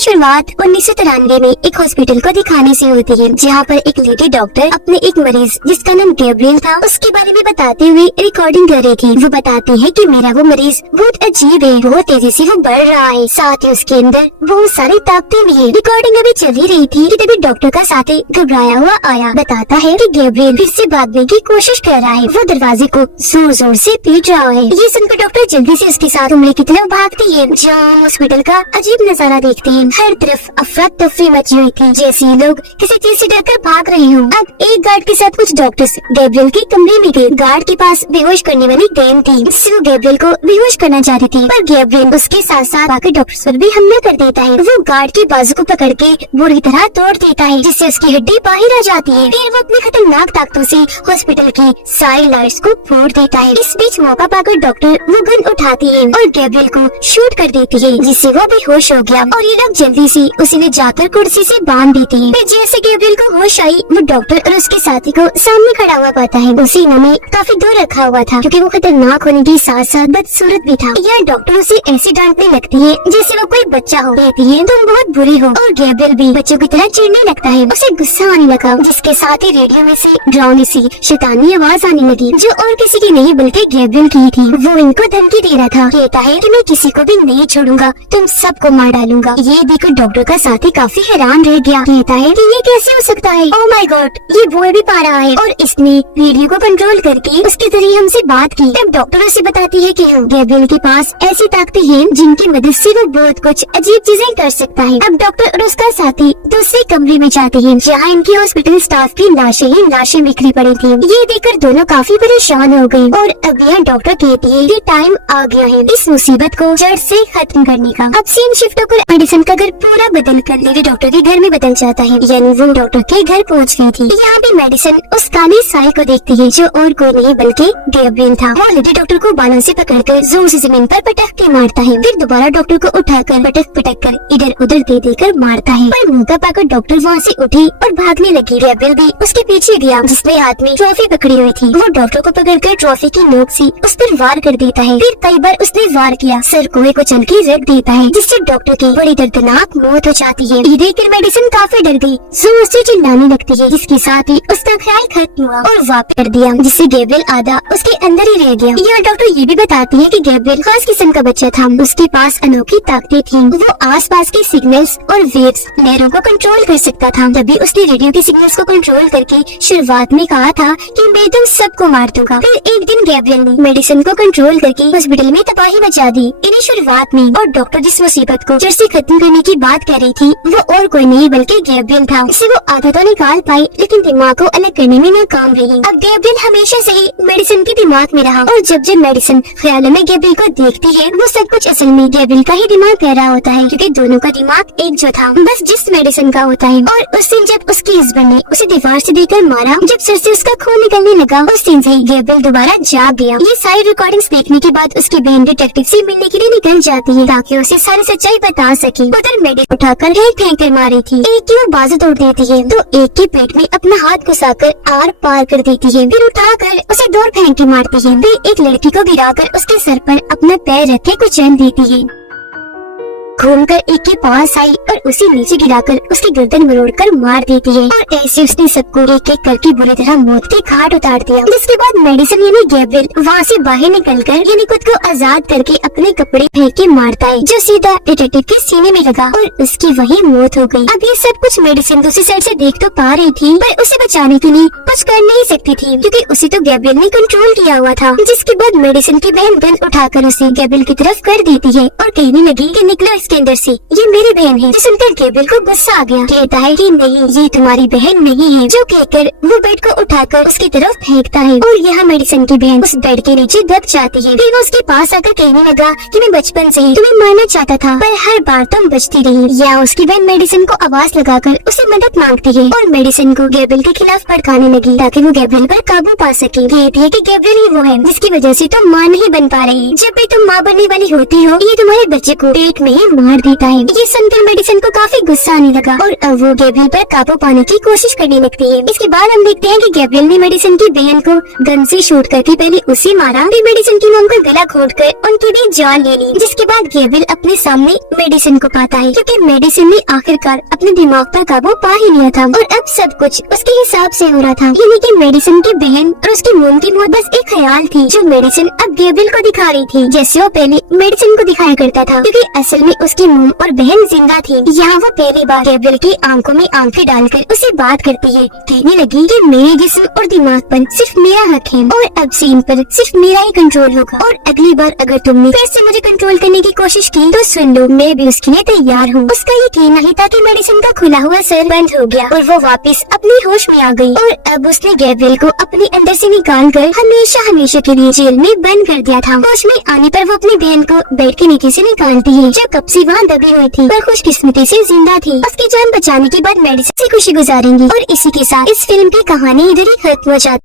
शुरुआत 1993 में एक हॉस्पिटल को दिखाने से होती है, जहाँ पर एक लेडी डॉक्टर अपने एक मरीज जिसका नाम गैब्रियल था उसके बारे में बताते हुए रिकॉर्डिंग कर रही थी। वो बताती है कि मेरा वो मरीज बहुत अजीब है, बहुत तेजी से वो बढ़ रहा है, साथ ही उसके अंदर बहुत सारी ताकतें भी है। रिकॉर्डिंग अभी चल ही रही थी कि तभी डॉक्टर का साथी घबराया हुआ आया। बताता है कि गैब्रियल फिर से भागने की कोशिश कर रहा है, वो दरवाजे को जोर जोर से पीट रहा है। ये सुनकर डॉक्टर जल्दी से उसके साथ कमरे की तरफ भागती है, जहाँ हॉस्पिटल का अजीब नजारा देखते हैं। हर तरफ अफरा तफरी मची हुई थी, जैसे लोग किसी चीज से डरकर भाग रहे हों। अब एक गार्ड के साथ कुछ डॉक्टर्स गैब्रियल के कमरे में थे। गार्ड के पास बेहोश करने वाली गेंद थी, जिससे वो गैब्रियल को बेहोश करना चाहती थी, पर गैब्रियल उसके साथ साथ आकर डॉक्टर्स पर भी हमला कर देता है। वो गार्ड के बाजू को पकड़ के बुरी तरह तोड़ देता है, जिससे उसकी हड्डी बाहर आ जाती है। फिर वो अपनी खतरनाक ताकतों से हॉस्पिटल की सारी लाइट्स को फोड़ देता है। इस बीच मौका पाकर डॉक्टर वो गन उठाती है और गैब्रियल को शूट कर देती है, जिससे वो बेहोश हो गया और ये लोग जल्दी से उसी ने जाकर कुर्सी से बांध देते हैं। फिर जैसे गैब्रियल को होश आई, वो डॉक्टर और उसके साथी को सामने खड़ा हुआ पाता है। उसी इन्होंने काफी दूर रखा हुआ था, क्योंकि वो खतरनाक होने के साथ साथ बदसूरत भी था। यह डॉक्टर उसे ऐसी डांटने लगती है जैसे वो कोई बच्चा हो। कहती है तुम बहुत बुरी हो, और गैब्रियल भी बच्चों की तरह चिढ़ने लगता है। उसे गुस्सा आने लगा, जिसके साथ ही रेडियो में से ड्राउनी सी शैतानी आवाज आने लगी, जो और किसी की नहीं बल्कि गैब्रियल की थी। वो इनको धमकी दे रहा था, कहता है कि मैं किसी को भी नहीं छोड़ूंगा, तुम सबको मार डालूंगा। ये देखकर डॉक्टर का साथी काफी हैरान रह गया। कहता है कि ये कैसे हो सकता है, ओह माय गॉड, ये बोल भी पा रहा है और इसने रेडियो को कंट्रोल करके उसके जरिए हमसे बात की। तब डॉक्टर उसे बताती है कि गैब्रियल के पास ऐसी ताकतें हैं जिनकी मदद से वो बहुत कुछ अजीब चीजें कर सकता है। अब डॉक्टर और उसका साथी दूसरे कमरे में जाते हैं, जहाँ इनकी हॉस्पिटल स्टाफ की लाशें बिखरी पड़ी थी। ये देखकर दोनों काफी परेशान हो गए और अब यह डॉक्टर कहती है कि टाइम आ गया है इस मुसीबत को जड़ से खत्म करने का। अब सीन शिफ्ट होकर मेडिसन का घर पूरा बदल कर लेडी डॉक्टर के घर में बदल जाता है, यानी वो डॉक्टर के घर पहुँच गई थी। यहाँ भी मेडिसन उस काली साई को देखती है, जो और कोई नहीं बल्कि गैब्रियल था। वो लेडी डॉक्टर को बालों से पकड़कर जोर से जमीन पर पटक के मारता है, फिर दोबारा डॉक्टर को उठाकर पटक कर इधर उधर दे देकर मारता है। पर मौका पाकर डॉक्टर वहाँ से उठी और भागने लगी। गैब्रियल भी उसके पीछे गया, जिसने हाथ में ट्रॉफी पकड़ी हुई थी। वो डॉक्टर को पकड़कर ट्रॉफी की नोक से उस पर वार कर देता है। फिर कई बार उसने वार किया, सर कुएं को चल के रख देता है, जिससे डॉक्टर की बड़ी दर्दनाक मौत हो जाती है। ये देखकर मेडिसन काफी डर गई, जोर से चिल्लाने लगती है, जिसके साथ ही उसका ख्याल खत्म हुआ और वापस कर दिया, जिससे गैब्रियल आधा उसके अंदर ही रह गया। यह डॉक्टर ये भी बताती है कि गैब्रियल खास किस्म का बच्चा था, उसके पास अनोखी ताकतें थीं। वो आसपास के सिग्नल्स और वेव्स लहरों को कंट्रोल कर सकता था। तभी उसने रेडियो के सिग्नल्स को कंट्रोल करके शुरुआत में कहा था कि मैं तुम सबको मार दूंगा। फिर एक दिन गैब्रियल ने मेडिसिन को कंट्रोल करके हॉस्पिटल में तबाही मचा दी। इन्हें शुरुआत में और डॉक्टर जिस मुसीबत को जड़ से खत्म करने की बात कर रही थी, वो और कोई नहीं बल्कि गैब्रियल था। इसे वो आधा तो निकाल पाई, लेकिन दिमाग को अलग करने में नाकाम रही। अब गैब्रियल हमेशा से ही मेडिसिन के दिमाग में रहा, और जब जब मेडिसिन ख्यालों में गैब्रियल को देखती है, वो सब कुछ असल में गैब्रियल का ही दिमाग कह रहा होता है, क्योंकि दोनों का दिमाग एक जो था, बस जिस मेडिसिन का होता है। और उस दिन जब उसके हस्बैंड ने उसे दीवार से देकर मारा, जब सर से उसका खून निकलने लगा, उस दिन से गैब्रियल दोबारा जाग गया। ये सारी रिकॉर्डिंग्स देखने के बाद उसकी बहन डिटेक्टिव से मिलने के लिए निकल जाती है, ताकि उसे सारी सच्चाई बता सके। उधर मेडिसिन उठाकर फेंक कर मारी थी, एक की वो बाजू तोड़ देती है, तो एक के पेट में अपना हाथ घुसाकर आर पार कर देती है, फिर उठाकर उसे दूर फेंक के मारती है। फिर एक लड़की को गिराकर उसके सर पर अपना पैर रख के कुचल देती है, घूमकर एक के पास आई और उसे नीचे गिराकर उसकी गर्दन मरोड़कर मार देती है। और ऐसे उसने सबको एक एक करके बुरी तरह मौत के घाट उतार दिया। जिसके बाद मेडिसिन यानी गैब्रियल वहाँ से बाहर निकलकर यानी खुद को आजाद करके अपने कपड़े फेंक के मारता है, जो सीधा डिटेक्टिव के सीने में लगा और उसकी वही मौत हो गई। अब ये सब कुछ मेडिसिन दूसरी साइड से देख तो पा रही थी, पर उसे बचाने के लिए कुछ कर नहीं सकती थी, क्योंकि उसे तो गैब्रियल ने कंट्रोल किया हुआ था। जिसके बाद मेडिसिन की बहन गन उठाकर उसे गैब्रियल की तरफ कर देती है और कहने लगी कि निकलो के अंदर से, ये मेरी बहन है। सुनकर गैब्रियल को गुस्सा आ गया, कहता है कि नहीं, ये तुम्हारी बहन नहीं है, जो कहकर वो बेड को उठाकर उसकी तरफ फेंकता है और यहाँ मेडिसिन की बहन उस बेड के नीचे दब जाती है। फिर वो उसके पास आकर कहने लगा कि मैं बचपन से ही तुम्हें मारना चाहता था, पर हर बार तुम बचती रही। या उसकी बहन मेडिसिन को आवाज लगाकर उसे मदद मांगती है और मेडिसिन को गैब्रियल के खिलाफ भड़काने लगी, ताकि वो गैब्रियल पर काबू पा सके। कहती है कि गैब्रियल ही वो है जिसकी वजह से तुम माँ नहीं बन पा रही। जब भी तुम माँ बनने वाली होती हो, ये तुम्हारे बच्चे को पेट में ही मार देता है। ये सुनकर मेडिसिन को काफी गुस्सा आने लगा और अब वो गैब्रियल पर काबू पाने की कोशिश करने लगती है। इसके बाद हम देखते हैं कि गैब्रियल ने मेडिसिन की बहन को गन से शूट करके पहले उसे मारा, फिर मेडिसिन की मॉम का गला घोंटकर उनकी भी जान ले ली। जिसके बाद गैब्रियल अपने सामने मेडिसिन को पाता है, क्योंकि मेडिसिन ने आखिरकार अपने दिमाग पर काबू पा ही लिया था और अब सब कुछ उसके हिसाब से हो रहा था। यानी कि मेडिसिन की बहन और उसकी मॉम की मौत बस एक ख्याल थी जो मेडिसिन अब गैब्रियल को दिखा रही थी, जैसे वो पहले मेडिसिन को दिखाया करता था, क्योंकि असल में उसकी मॉम और बहन जिंदा थी। यहाँ वो पहली बार गैब्रियल की आंखों में आंखें डालकर उसे बात करती है, कहने लगी कि मेरे जिस्म और दिमाग पर सिर्फ मेरा हक है और अब से इन पर सिर्फ मेरा ही कंट्रोल होगा, और अगली बार अगर तुमने फिर से मुझे कंट्रोल करने की कोशिश की तो सुन लो, मैं भी उसके लिए तैयार हूँ। उसका ये कहना ही था कि मेडिसिन का खुला हुआ सर बंद हो गया और वो वापस अपनी होश में आ गई, और अब उसने गैब्रियल को अपने अंदर से निकाल कर हमेशा हमेशा के लिए जेल में बंद कर दिया था। होश में आने पर वो अपनी बहन को बेड के नीचे से निकालती है, जो कब से वहाँ दबी हुई थी पर खुशकिस्मती से जिंदा थी। उसकी जान बचाने के बाद मेडिसिन से खुशी गुजारेंगी, और इसी के साथ इस फिल्म की कहानी इधर ही खत्म हो जाती है।